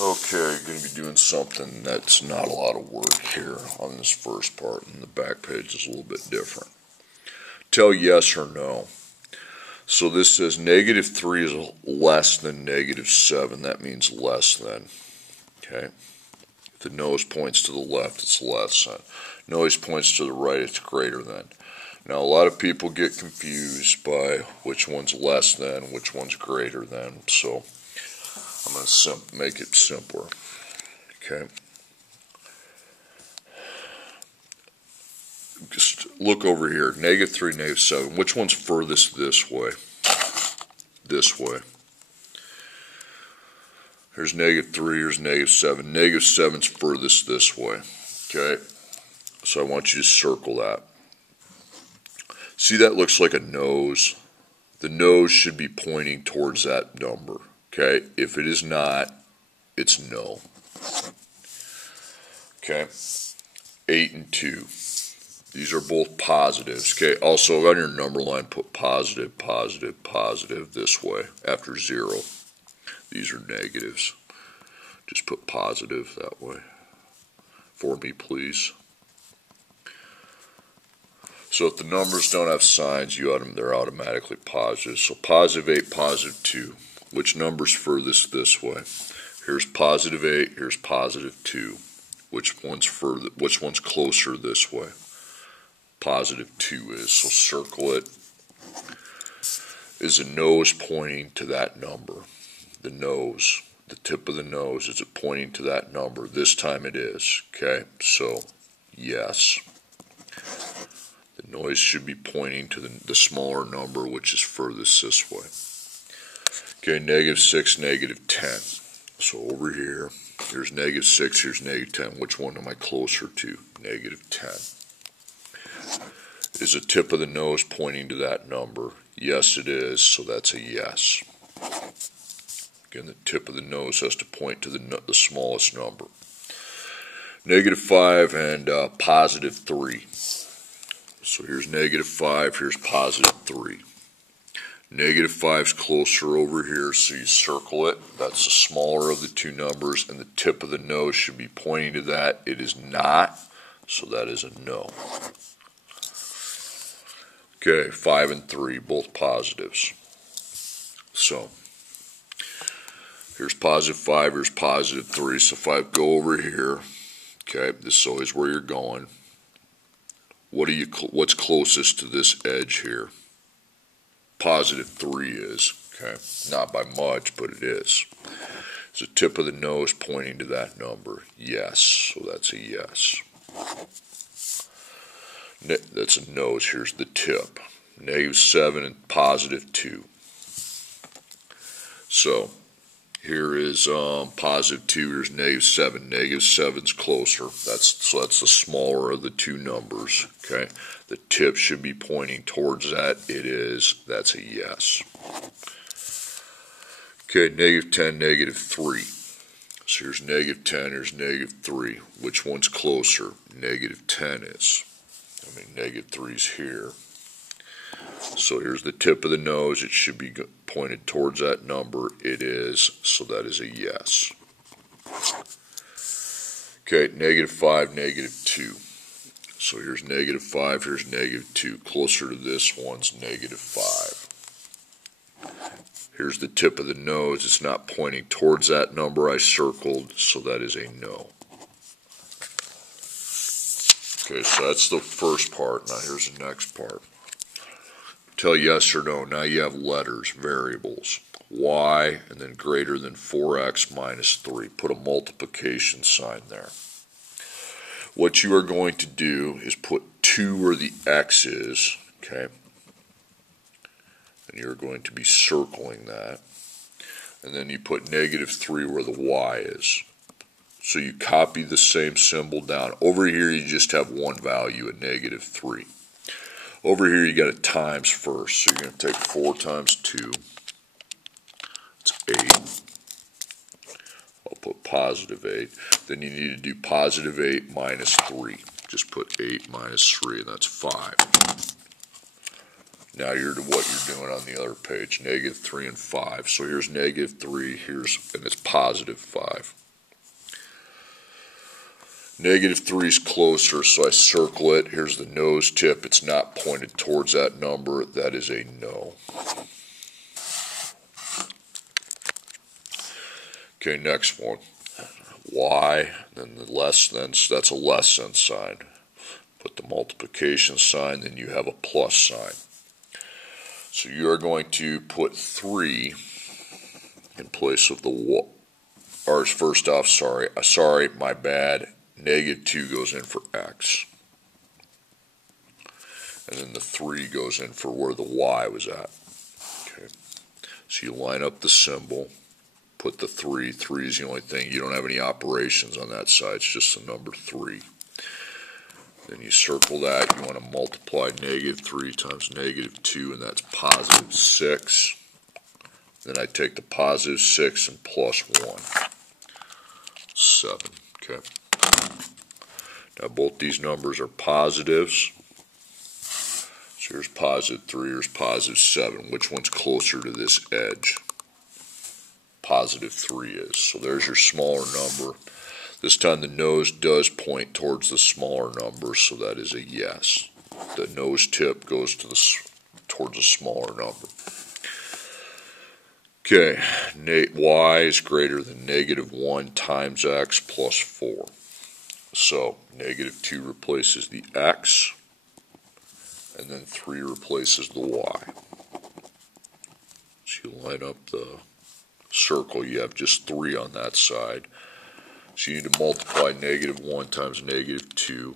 Okay, going to be doing something that's not a lot of work here on this first part, and the back page is a little bit different. Tell yes or no. So this says -3 is less than -7. That means less than. Okay. If the nose points to the left, it's less than. Nose points to the right, it's greater than. Now, a lot of people get confused by which one's less than, which one's greater than. So I'm going to make it simpler. Okay. Just look over here. -3, -7. Which one's furthest this way? This way. Here's -3, here's -7. -7's furthest this way. Okay? So I want you to circle that. See, that looks like a nose. The nose should be pointing towards that number. Okay? If it is not, it's no. Okay? 8 and 2. These are both positives. Okay? Also, on your number line, put positive, positive, positive this way after 0. These are negatives. Just put positive that way. For me, please. So if the numbers don't have signs, they're automatically positive. So +8, +2. Which number's furthest this way? Here's +8, here's +2. Which one's closer this way? +2 is. So circle it. Is the nose pointing to that number? The nose, the tip of the nose, is it pointing to that number? This time it is. Okay, so yes. The nose should be pointing to the smaller number, which is furthest this way. Okay, -6, -10. So over here, here's -6, here's -10. Which one am I closer to? -10. Is the tip of the nose pointing to that number? Yes, it is, so that's a yes. Again, the tip of the nose has to point to the smallest number. -5 and +3. So here's -5, here's +3. -5's closer over here, so you circle it. That's the smaller of the two numbers, and the tip of the nose should be pointing to that. It is not, so that is a no. Okay, 5 and 3, both positives. So here's +5, here's +3. So if I go over here, okay, this is always where you're going. What's closest to this edge here? +3 is, okay? Not by much, but it is. Is the tip of the nose pointing to that number? Yes, so that's a yes. That's a nose. Here's the tip. -7 and +2. So here is +2. Here's -7. -7's closer. So that's the smaller of the two numbers. Okay. The tip should be pointing towards that. It is. That's a yes. Okay. -10, -3. So here's -10. Here's -3. Which one's closer? -10 is. -3's here. So here's the tip of the nose. It should be pointed towards that number. It is, so that is a yes. Okay, -5, -2. So here's -5, here's -2. Closer to this one's -5. Here's the tip of the nose. It's not pointing towards that number I circled, so that is a no. Okay, so that's the first part. Now here's the next part. Tell yes or no. Now you have letters, variables. Y and then greater than 4x minus 3. Put a multiplication sign there. What you are going to do is put 2 where the x is, okay? And you're going to be circling that. And then you put -3 where the y is. So you copy the same symbol down. Over here you just have one value at -3. Over here you got to times first. So you're going to take 4 times 2. It's 8. I'll put +8. Then you need to do +8 minus 3. Just put 8 minus 3, and that's 5. Now you're to what you're doing on the other page, -3 and 5. So here's -3, and it's +5. Negative 3 is closer, so I circle it. Here's the nose tip. It's not pointed towards that number. That is a no. Okay, next one. Y, then the less than, so that's a less than sign. Put the multiplication sign, then you have a plus sign. So you are going to put 3 in place of the y. Or first off, sorry, my bad. Negative 2 goes in for x. And then the 3 goes in for where the y was at. Okay. So you line up the symbol, put the 3. 3 is the only thing. You don't have any operations on that side. It's just the number 3. Then you circle that. You want to multiply negative 3 times negative 2, and that's positive 6. Then I take the positive 6 and plus 1. 7. Okay. Now both these numbers are positives. So here's positive 3, here's positive 7. Which one's closer to this edge? Positive 3 is. So there's your smaller number. This time the nose does point towards the smaller number, so that is a yes. The nose tip goes to towards the smaller number. Okay, y is greater than negative 1 times x plus 4. So negative 2 replaces the x, and then 3 replaces the y. So you line up the circle, you have just 3 on that side. So you need to multiply negative 1 times negative 2.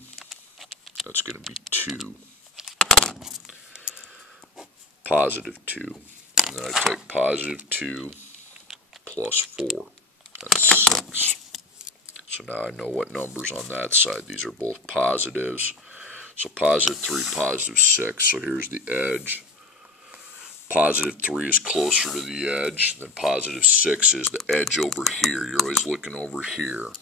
That's going to be 2. Positive 2. And then I take positive 2 plus 4. That's 6. So now I know what numbers on that side. These are both positives. So positive 3, positive 6. So here's the edge. Positive 3 is closer to the edge than positive 6 is the edge over here. You're always looking over here.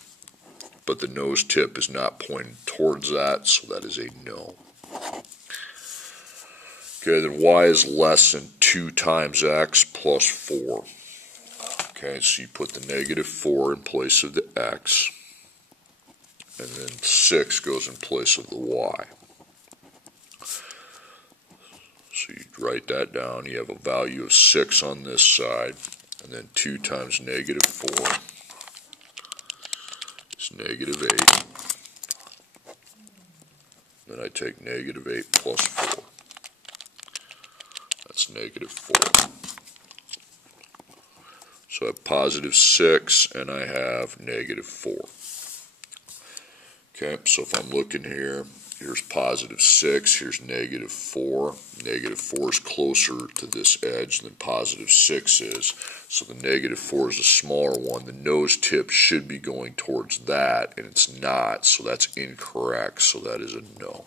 But the nose tip is not pointing towards that, so that is a no. Okay, then y is less than 2 times x plus 4. Okay, so you put the negative 4 in place of the x, and then 6 goes in place of the y. So you write that down. You have a value of 6 on this side, and then 2 times negative 4 is negative 8. Then I take negative 8 plus 4. That's negative 4. So I have positive 6, and I have negative 4. Okay, so if I'm looking here, here's positive 6, here's negative 4. Negative 4 is closer to this edge than positive 6 is. So the negative 4 is a smaller one. The nose tip should be going towards that, and it's not, so that's incorrect. So that is a no.